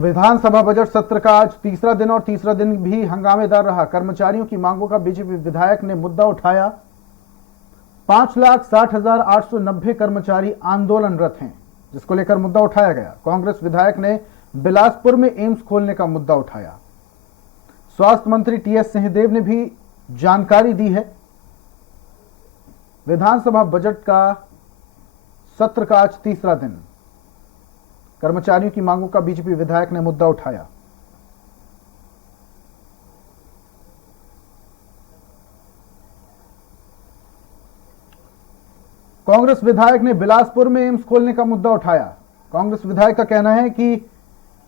विधानसभा budget सत्र का आज तीसरा दिन और तीसरा दिन भी हंगामेदार रहा। कर्मचारियों की मांगों का बीजेपी विधायक ने मुद्दा उठाया। 5,60,890 कर्मचारी आंदोलनरत हैं, जिसको लेकर मुद्दा उठाया गया। कांग्रेस विधायक ने बिलासपुर में एम्स खोलने का मुद्दा उठाया। स्वास्थ्य मंत्री टीएस सिंहदेव ने भी जानकारी दी है। विधानसभा बजट का सत्र का आज तीसरा दिन, कर्मचारियों की मांगों का बीजेपी विधायक ने मुद्दा उठाया। कांग्रेस विधायक ने बिलासपुर में एम्स खोलने का मुद्दा उठाया। कांग्रेस विधायक का कहना है कि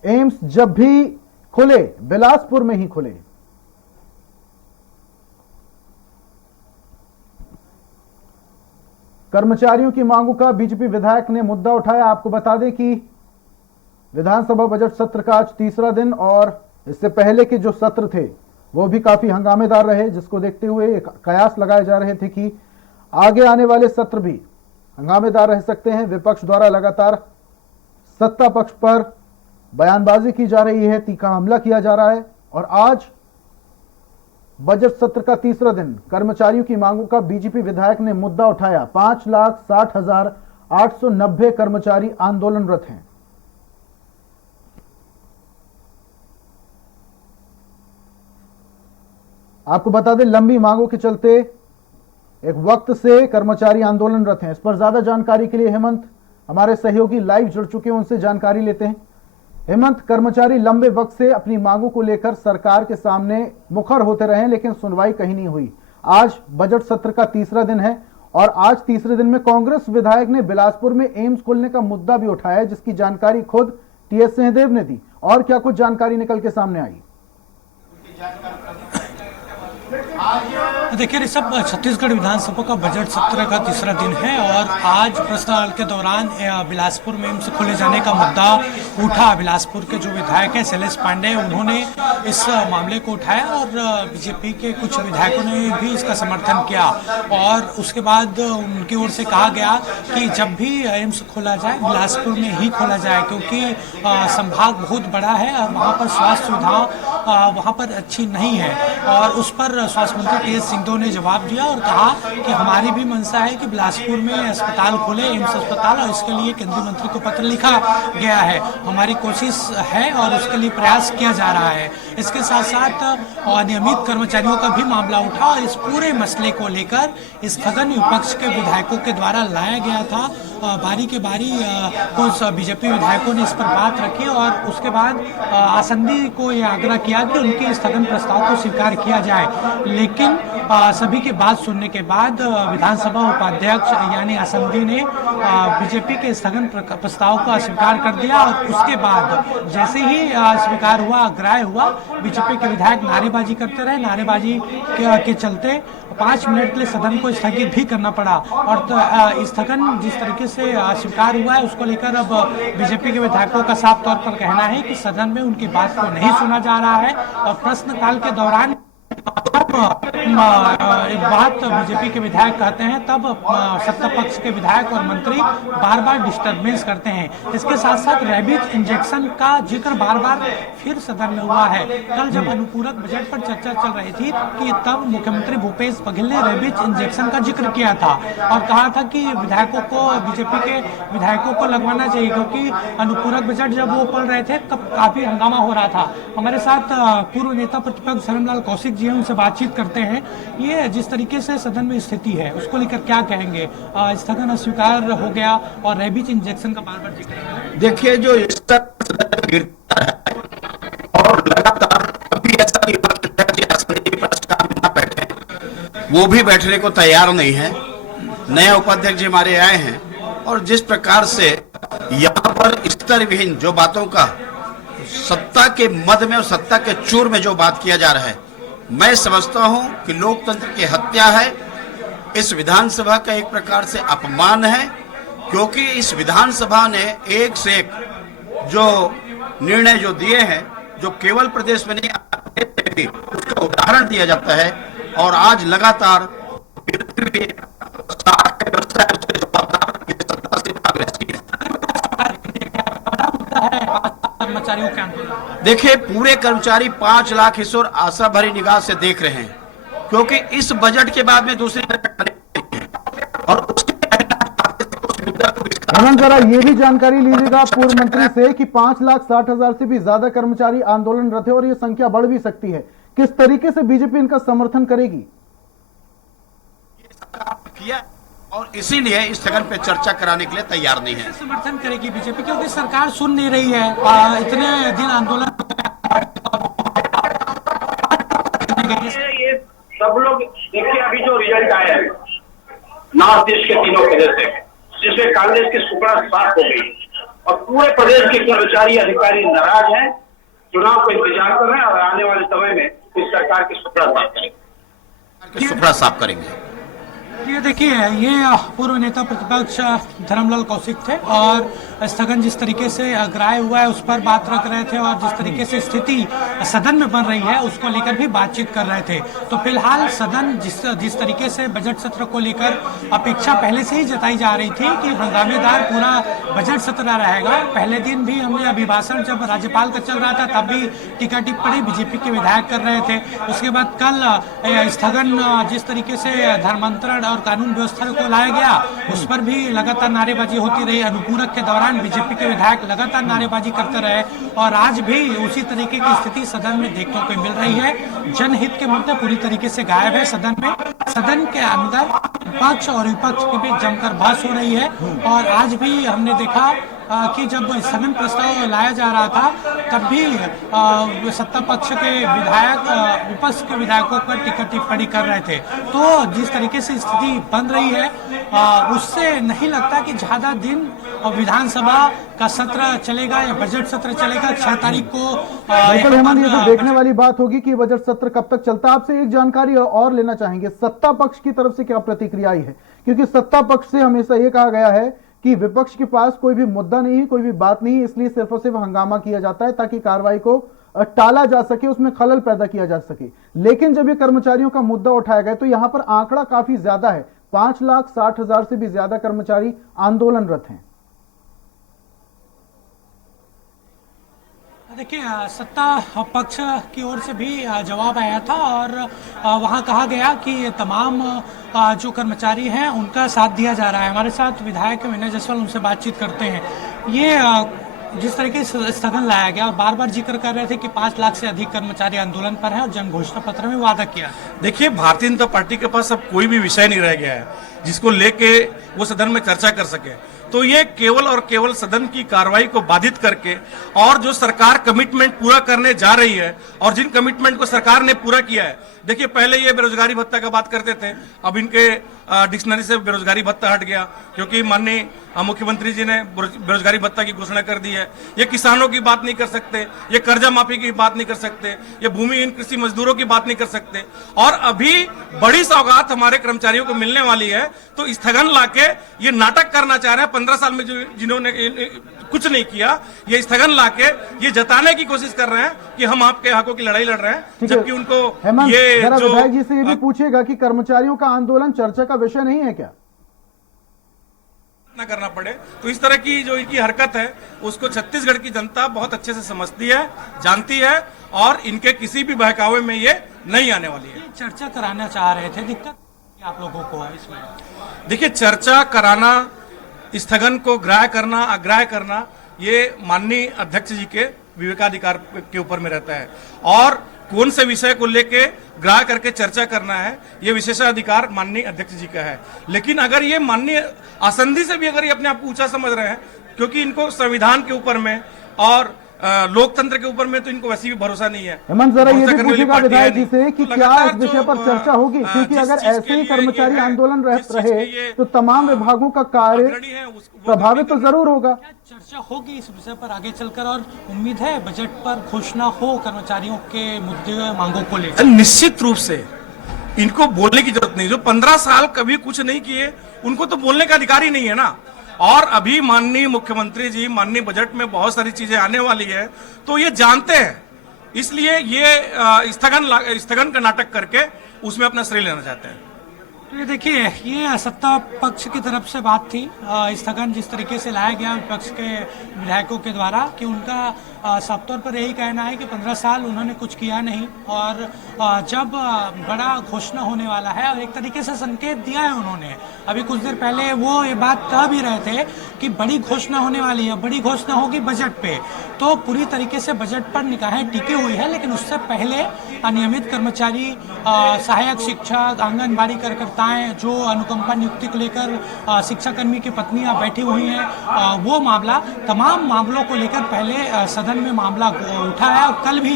एम्स जब भी खुले बिलासपुर में ही खुले। कर्मचारियों की मांगों का बीजेपी विधायक ने मुद्दा उठाया। आपको बता दें कि विधानसभा बजट सत्र का आज तीसरा दिन और इससे पहले के जो सत्र थे वो भी काफी हंगामेदार रहे, जिसको देखते हुए कयास लगाए जा रहे थे कि आगे आने वाले सत्र भी हंगामेदार रह सकते हैं। विपक्ष द्वारा लगातार सत्ता पक्ष पर बयानबाजी की जा रही है, तीखा हमला किया जा रहा है और आज बजट सत्र का तीसरा दिन कर्मचारियों की मांगों का बीजेपी विधायक ने मुद्दा उठाया। 5,60,890 कर्मचारी आंदोलनरत हैं। आपको बता दें, लंबी मांगों के चलते एक वक्त से कर्मचारी आंदोलनरत हैं। इस पर ज्यादा जानकारी के लिए हेमंत हमारे सहयोगी लाइव जुड़ चुके हैं, उनसे जानकारी लेते हैं। हेमंत, कर्मचारी लंबे वक्त से अपनी मांगों को लेकर सरकार के सामने मुखर होते रहे, लेकिन सुनवाई कहीं नहीं हुई। आज बजट सत्र का तीसरा दिन है और आज तीसरे दिन में कांग्रेस विधायक ने बिलासपुर में एम्स खोलने का मुद्दा भी उठाया, जिसकी जानकारी खुद टीएस सिंहदेव ने दी। और क्या कुछ जानकारी निकल के सामने आई? देखिए ऋषभ, छत्तीसगढ़ विधानसभा का बजट सत्र का तीसरा दिन है और आज प्रश्नकाल के दौरान बिलासपुर में एम्स खोले जाने का मुद्दा उठा। बिलासपुर के जो विधायक हैं शैलेश पांडे, उन्होंने इस मामले को उठाया और बीजेपी के कुछ विधायकों ने भी इसका समर्थन किया और उसके बाद उनकी ओर से कहा गया कि जब भी एम्स खोला जाए बिलासपुर में ही खोला जाए, क्योंकि संभाग बहुत बड़ा है और वहाँ पर स्वास्थ्य सुविधा वहाँ पर अच्छी नहीं है। और उस पर स्वास्थ्य मंत्री टीएस सिंहदेव ने जवाब दिया और कहा कि हमारी भी मंशा है कि बिलासपुर में अस्पताल खोले, एम्स अस्पताल, और इसके लिए केंद्रीय मंत्री को पत्र लिखा गया है। हमारी कोशिश है और उसके लिए प्रयास किया जा रहा है। इसके साथ साथ अनियमित कर्मचारियों का भी मामला उठा और इस पूरे मसले को लेकर स्थगन विपक्ष के विधायकों के द्वारा लाया गया था। बारी के बारी कुछ बीजेपी विधायकों ने इस पर बात रखी और उसके बाद आसंदी को यह आग्रह किया कि उनके स्थगन प्रस्ताव को स्वीकार किया जाए, लेकिन सभी की बात सुनने के बाद विधानसभा उपाध्यक्ष यानी आसंदी ने बीजेपी के स्थगन प्रस्ताव को अस्वीकार कर दिया और उसके बाद जैसे ही स्वीकार हुआ, ग्राह्य हुआ, बीजेपी के विधायक नारेबाजी करते रहे। नारेबाजी के चलते 5 मिनट के लिए सदन को स्थगित भी करना पड़ा और स्थगन जिस तरीके से स्वीकार हुआ है उसको लेकर अब बीजेपी के विधायकों का साफ तौर पर कहना है कि सदन में उनकी बात को नहीं सुना जा रहा है और प्रश्नकाल के दौरान एक बात बीजेपी के विधायक कहते हैं तब सत्ता पक्ष के विधायक और मंत्री बार बार डिस्टर्बेंस करते हैं। इसके साथ साथ रेबीज इंजेक्शन का जिक्र बार बार फिर सदन में हुआ है। कल जब अनुपूरक बजट पर चर्चा चल रही थी कि तब मुख्यमंत्री भूपेश बघेल ने रेबीज इंजेक्शन का जिक्र किया था और कहा था कि विधायकों को, बीजेपी के विधायकों को लगवाना चाहिए, क्योंकि अनुपूरक बजट जब वो पढ़ रहे थे तब काफी हंगामा हो रहा था। हमारे साथ पूर्व नेता प्रतिपक्ष धर्मलाल कौशिक जी उनसे बातचीत करते हैं। ये जिस तरीके से सदन में स्थिति है उसको लेकर क्या कहेंगे? स्थगन अस्वीकार हो गया और रेबीज इंजेक्शन का बार-बार जिक्र है। देखिए, जो गिरता है और लगातार कभी ऐसा नहीं बैठे, वो भी बैठने को तैयार नहीं है। नया उपाध्यक्ष जी हमारे आए हैं और जिस प्रकार से यहाँ पर स्तर विहीन जो बातों का सत्ता के मद में और सत्ता के चूर में जो बात किया जा रहा है, मैं समझता हूं कि लोकतंत्र की हत्या है। इस विधानसभा का एक प्रकार से अपमान है, क्योंकि इस विधानसभा ने एक से एक जो निर्णय जो दिए हैं, जो केवल प्रदेश में नहीं उसका उदाहरण दिया जाता है और आज लगातार कर्मचारियों के आंदोलन देखिए, पूरे कर्मचारी 5 लाख इस और आशा भरी निगाह से देख रहे हैं, क्योंकि इस बजट के बाद में दूसरी और उसके हेमंत, जरा ये भी जानकारी लीजिएगा पूर्व मंत्री से कि 5,60,000 से भी ज्यादा कर्मचारी आंदोलनरत है और ये संख्या बढ़ भी सकती है। किस तरीके से बीजेपी इनका समर्थन करेगी? किया और इसीलिए इस स्थगन पे चर्चा कराने के लिए तैयार नहीं है। समर्थन करेगी बीजेपी, क्योंकि सरकार सुन नहीं रही है। इतने दिन आंदोलन ये सब लोग देखिए, अभी जो रिजल्ट आया है नॉर्थ ईस्ट के तीनों प्रदेश से, जिसमें कांग्रेस की सुपड़ा साफ हो गई और पूरे प्रदेश के कर्मचारी अधिकारी नाराज हैं, चुनाव को इंतजार कर रहे हैं और आने वाले समय में इस सरकार की सुपड़ा साफ करेंगे। ये देखिए, ये पूर्व नेता प्रतिपक्ष धर्मलाल कौशिक थे और स्थगन जिस तरीके से ग्राह्य हुआ है उस पर बात रख रहे थे और जिस तरीके से स्थिति सदन में बन रही है उसको लेकर भी बातचीत कर रहे थे। तो फिलहाल सदन जिस तरीके से बजट सत्र को लेकर अपेक्षा पहले से ही जताई जा रही थी कि हंगामेदार पूरा बजट सत्र रहेगा। पहले दिन भी हमने अभिभाषण जब राज्यपाल का चल रहा था तब भी टीका टिप्पणी बीजेपी के विधायक कर रहे थे। उसके बाद कल स्थगन जिस तरीके से धर्मांतरण और कानून व्यवस्था को लाया गया उस पर भी लगातार नारेबाजी होती रही। अनुपूरक के दौरान बीजेपी के विधायक लगातार नारेबाजी करते रहे और आज भी उसी तरीके की स्थिति सदन में देखने को मिल रही है। जनहित के मुद्दे पूरी तरीके से गायब है सदन में। सदन के अंदर पक्ष और विपक्ष के बीच जमकर बहस हो रही है और आज भी हमने देखा कि जब स्थगन प्रस्ताव लाया जा रहा था तब भी सत्ता पक्ष के विधायक विपक्ष के विधायकों पर टिक्का टिप्पणी कर रहे थे। तो जिस तरीके से स्थिति बन रही है उससे नहीं लगता कि ज्यादा दिन विधानसभा का सत्र चलेगा या बजट सत्र चलेगा। 6 तारीख को बिल्कुल हेमंत, ये तो देखने वाली बात होगी कि बजट सत्र कब तक चलता है। आपसे एक जानकारी और लेना चाहेंगे, सत्ता पक्ष की तरफ से क्या प्रतिक्रिया आई है? क्योंकि सत्ता पक्ष से हमेशा ये कहा गया है कि विपक्ष के पास कोई भी मुद्दा नहीं है, कोई भी बात नहीं है, इसलिए सिर्फ और सिर्फ हंगामा किया जाता है ताकि कार्रवाई को टाला जा सके, उसमें खलल पैदा किया जा सके। लेकिन जब ये कर्मचारियों का मुद्दा उठाया गया तो यहां पर आंकड़ा काफी ज्यादा है, 5,60,000 से भी ज्यादा कर्मचारी आंदोलनरत हैं। देखिए, सत्ता पक्ष की ओर से भी जवाब आया था और वहां कहा गया कि तमाम जो कर्मचारी हैं उनका साथ दिया जा रहा है। हमारे साथ विधायक विनय जायसवाल, उनसे बातचीत करते हैं। ये जिस तरीके से स्थगन लाया गया, बार बार जिक्र कर रहे थे कि 5 लाख से अधिक कर्मचारी आंदोलन पर हैं और जन घोषणा पत्र में वादा किया। देखिए, भारतीय जनता पार्टी के पास अब कोई भी विषय नहीं रह गया है जिसको लेके वो सदन में चर्चा कर सके। तो ये केवल और केवल सदन की कार्रवाई को बाधित करके और जो सरकार कमिटमेंट पूरा करने जा रही है और जिन कमिटमेंट को सरकार ने पूरा किया है, देखिए पहले ये बेरोजगारी भत्ता का बात करते थे, अब इनके डिक्शनरी से बेरोजगारी भत्ता हट गया क्योंकि माननीय मुख्यमंत्री जी ने बेरोजगारी भत्ता की घोषणा कर दी है। ये किसानों की बात नहीं कर सकते, ये कर्जा माफी की बात नहीं कर सकते, ये भूमिहीन कृषि मजदूरों की बात नहीं कर सकते। और अभी बड़ी सौगात हमारे कर्मचारियों को मिलने वाली है तो स्थगन लाके ये नाटक करना चाह रहे हैं। 15 साल में जिन्होंने कुछ नहीं किया, ये स्थगन लाके ये जताने की कोशिश कर रहे हैं कि हम आपके हकों की लड़ाई लड़ रहे हैं, जबकि उनको ये जो विधायक जी से ये भी पूछेगा कि कर्मचारियों का आंदोलन चर्चा का विषय नहीं है क्या? ना करना पड़े। तो इस तरह की जो इनकी हरकत है उसको छत्तीसगढ़ की जनता बहुत अच्छे से समझती है, जानती है और इनके किसी भी बहकावे में ये नहीं आने वाली है। चर्चा कराना चाह रहे थे, दिक्कत आप लोगों को इसमें? देखिए, चर्चा कराना, स्थगन को ग्राह्य करना, अग्राह्य करना, ये माननीय अध्यक्ष जी के विवेकाधिकार के ऊपर में रहता है और कौन से विषय को लेके ग्राह्य करके चर्चा करना है ये विशेषाधिकार माननीय अध्यक्ष जी का है। लेकिन अगर ये माननीय आसंदी से भी अगर ये अपने आप को ऊंचा समझ रहे हैं, क्योंकि इनको संविधान के ऊपर में और लोकतंत्र के ऊपर में तो इनको वैसे भी भरोसा नहीं है। हेमंत, जरा ये भी पूछेगा विधायक जी से कि क्या इस विषय पर चर्चा होगी, क्योंकि अगर ऐसे ही कर्मचारी आंदोलन रहे तो तमाम विभागों का कार्य प्रभावित तो जरूर होगा। चर्चा होगी इस विषय पर आगे चलकर और उम्मीद है बजट पर घोषणा हो कर्मचारियों के मुद्दे मांगों को लेकर। निश्चित रूप से इनको बोलने की जरूरत नहीं। जो 15 साल कभी कुछ नहीं किए उनको तो बोलने का अधिकार ही नहीं है ना। और अभी माननीय मुख्यमंत्री जी, माननीय बजट में बहुत सारी चीजें आने वाली है तो ये जानते हैं, इसलिए ये स्थगन का नाटक करके उसमें अपना श्रेय लेना चाहते हैं। तो ये देखिए, ये सत्ता पक्ष की तरफ से बात थी। स्थगन जिस तरीके से लाया गया विपक्ष के विधायकों के द्वारा कि उनका साफ तौर पर यही कहना है कि 15 साल उन्होंने कुछ किया नहीं, और जब बड़ा घोषणा होने वाला है, और एक तरीके से संकेत दिया है उन्होंने। अभी कुछ देर पहले वो ये बात कह भी रहे थे कि बड़ी घोषणा होने वाली है, बड़ी घोषणा होगी बजट पे। तो पूरी तरीके से बजट पर निगाहें टिकी हुई है, लेकिन उससे पहले अनियमित कर्मचारी, सहायक शिक्षक, आंगनबाड़ी कार्यकर्ताएं जो अनुकंपा नियुक्ति को लेकर शिक्षाकर्मी की पत्नियां बैठी हुई हैं, वो मामला, तमाम मामलों को लेकर पहले सदन में मामला उठा है। और कल भी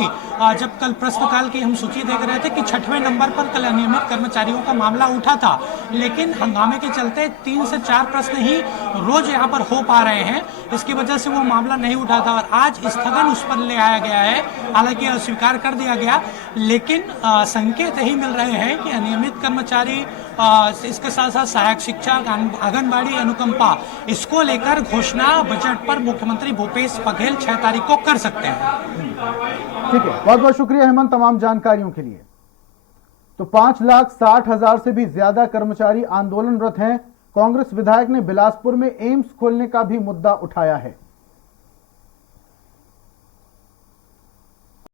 जब कल प्रश्नकाल की हम सूची देख रहे थे कि 6वें नंबर पर कल अनियमित कर्मचारियों का मामला उठा था, लेकिन हंगामे के चलते 3 से 4 प्रश्न ही रोज यहाँ पर हो पा रहे हैं, इसकी वजह से वो मामला नहीं उठा था। और आज स्थगन उस पर ले आया गया है, हालांकि अस्वीकार कर दिया गया, लेकिन संकेत यही मिल रहे हैं कि अनियमित कर्मचारी, इसके साथ साथ सहायक शिक्षक, आंगनबाड़ी, अनुकंपा, इसको लेकर घोषणा बजट पर मुख्यमंत्री भूपेश बघेल 6 तारीख को कर सकते हैं। ठीक है, बहुत बहुत शुक्रिया हेमंत तमाम जानकारियों के लिए। तो 5,60,000 से भी ज्यादा कर्मचारी आंदोलनरत हैं। कांग्रेस विधायक ने बिलासपुर में एम्स खोलने का भी मुद्दा उठाया है।